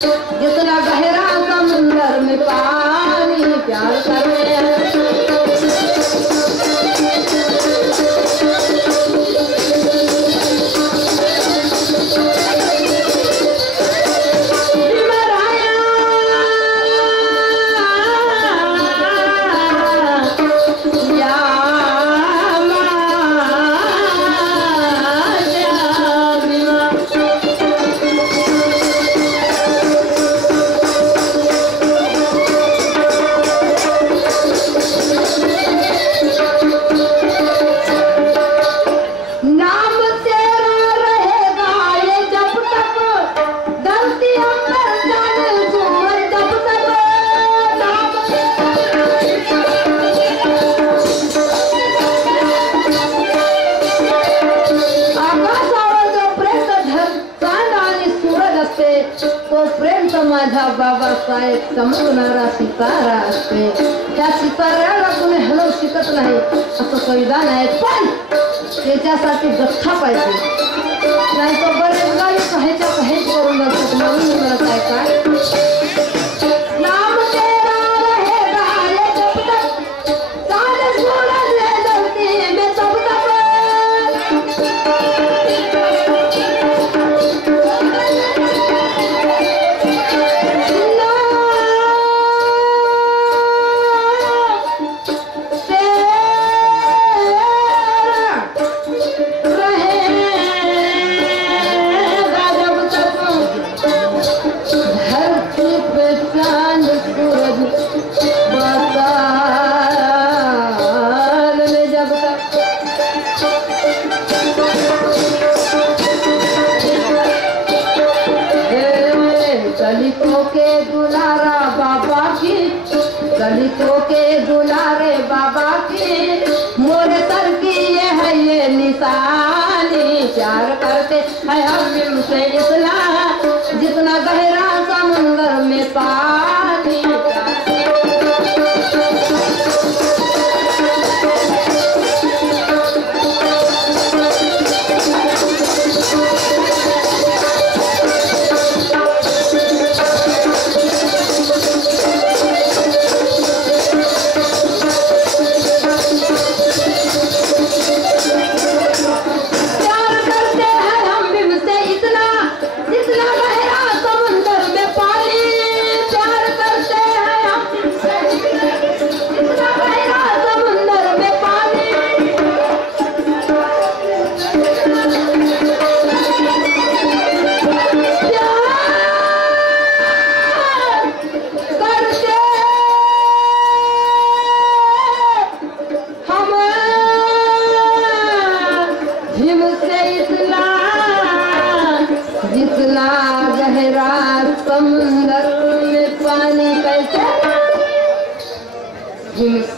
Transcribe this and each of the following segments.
जितना गहरा समुंदर में पानी प्यार करे बाबासाहेब समजणारा सितारा असते त्या सिताऱ्याला कोणी हलवू शकत नाही असं संविधान आहे पण त्याच्यासाठी गठ्ठा पाहिजे नाही तर बरेच गावी काहीच्या काहीच करून जातात म्हणून मिळत आहे काय दलितों के दुलारे बाबा की मोरे सर की ये है ये निशानी प्यार करते हैं हम से इतना जितना गहरा समुंदर में पानी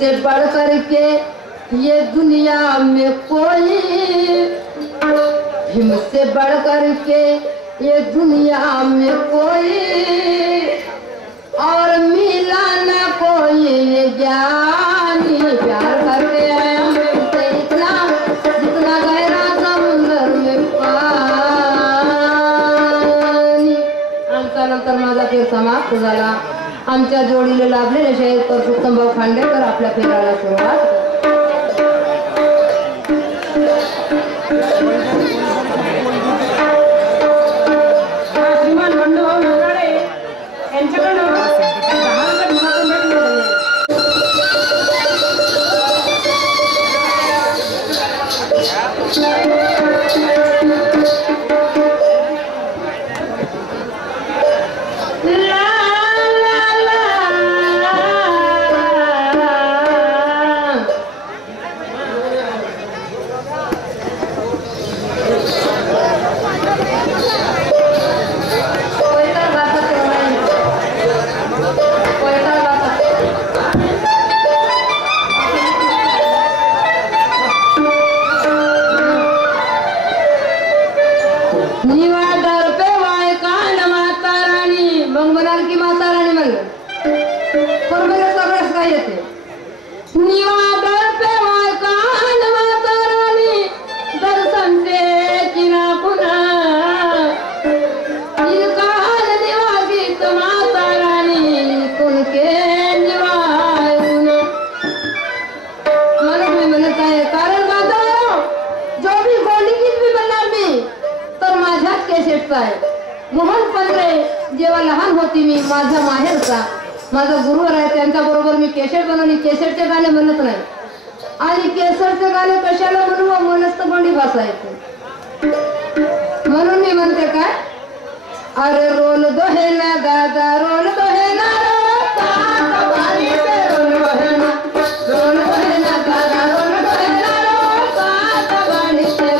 से बढ़ कर के ये दुनिया में कोई हिमसे बढ़ कर के ये दुनिया में कोई और मिला न कोई ये ज्ञानी प्यार करते हैं हमसे इतना जितना गहरा समुंदर में पानी आमचा नंतर माझा फेर समाप्त झाला आमच्या जोडीला लाभलेले शाहीर परशुत्तमभाऊ खांडेकर आपल्या फेराला सुरुवात श्रीमान बंडूभाऊ नगाडे यांच्याकडून जेव्हा लहान होती मी माझ्या माहेरचा माझा गुरुवर आहे त्यांच्या बरोबर मी केसट बनवली. केसटचे गाणे म्हणत नाही आणि केसटचे गाणे कशाला म्हणू मनस्त बंडी भासायचे म्हणून मी म्हणते काय अरे रोल दोहे ना दादा रोल दोहे ना रोल दोहे ना दादा रोल दोहे ना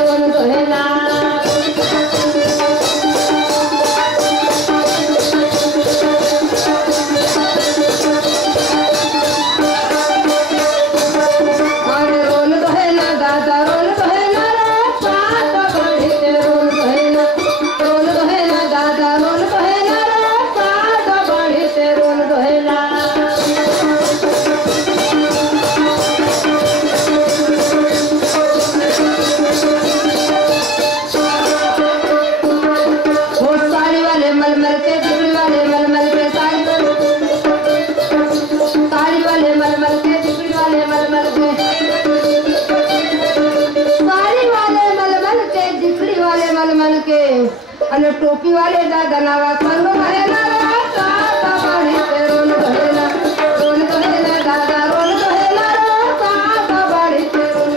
रोल दोहे ना टोपी वाले दादा नावा संग महेला दादा बाड़ी से रोल दोहेला दादा रोल दोहेला दादा बाड़ी से रोल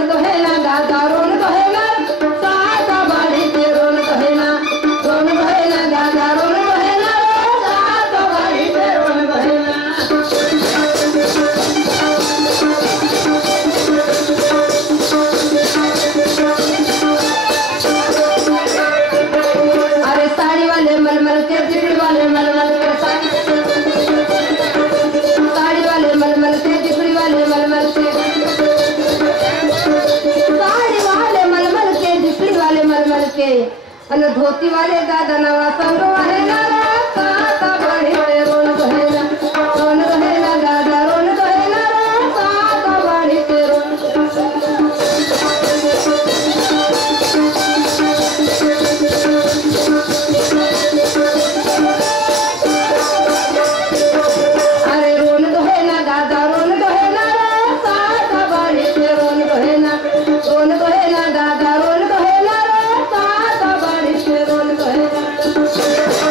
दोहेला दादा रोल दोहेला दादा बाड़ी से रोल दोहेला दादा रोल दोहेला दादा बाड़ी से रोल दोहेला अरे साड़ी वाले मलमल के दिखड़ी वाले मलमल के साड़ी वाले मलमल के दिखड़ी वाले मलमल के साड़ी वाले मलमल के दिखड़ी वाले मलमल के अन धोती वाले दादा नवा संग वाहेला दादा बड़ी से रोल दोहेला दादा रोल दोहेला दादा बड़ी से रोल अरे रोल दोहेला दादा रोल दोहेला दादा बड़ी से रोल दोहेला दादा रोल दोहेला दादा बड़ी से रोल दोहेला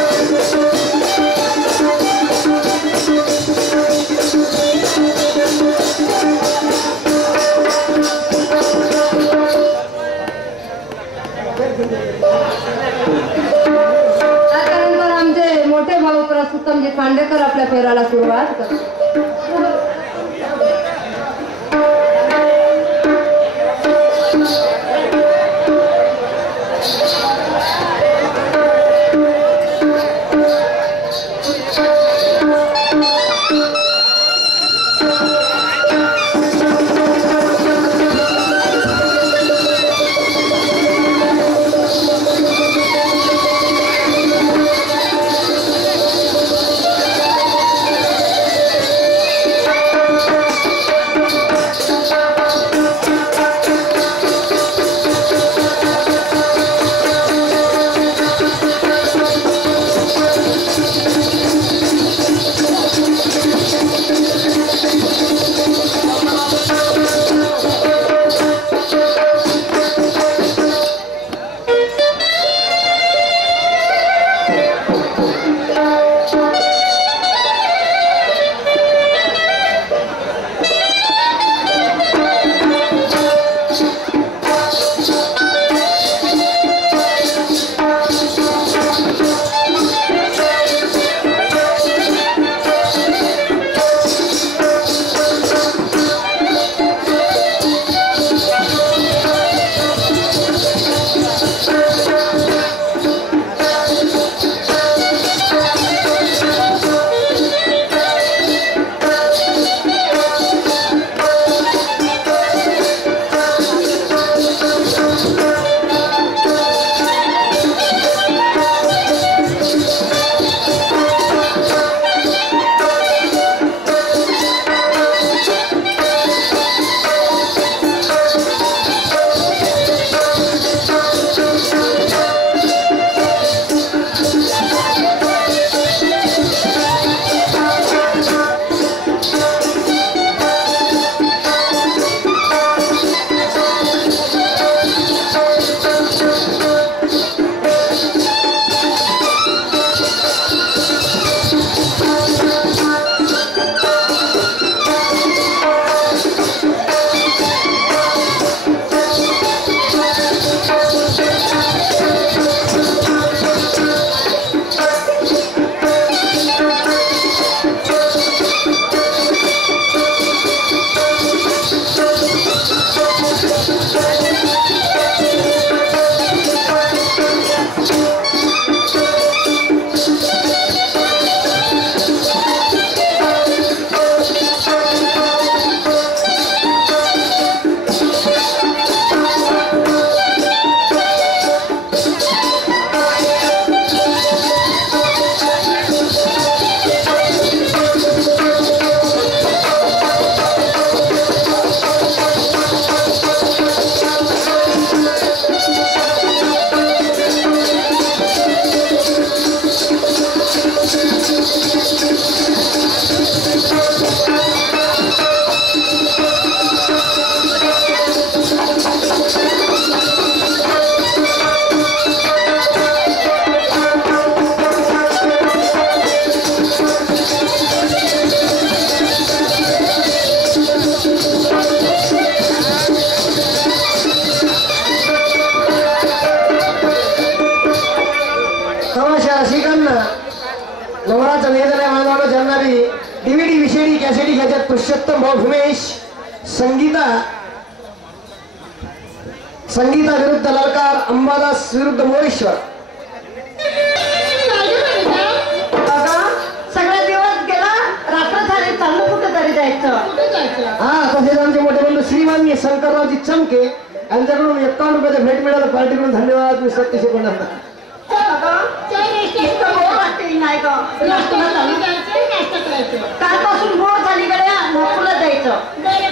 त्यानंतर आमचे मोठे भाऊ प्रसुत्तमजी खांडेकर आपल्या फेराला सुरुवात करतात. त्यासाठी ह्याच्यात पुरुषोत्तम भाऊ भूमेश, संगीता विरुद्ध ललकार, अंबादास विरुद्ध मोरेश्वर. सगळा दिवस गेला, रात्र झाली, चाललं कुठं तरी जायचं. हा, तसेच आमचे मोठे बंधू श्रीमान्य शंकररावजी चमके यांच्याकडून 51 रुपयाचं भेट मिळालं. पार्टीकडून धन्यवाद. मी सत्यशी कोणा कालपासून बोर झाली गड्या, नागपूरला जायचं.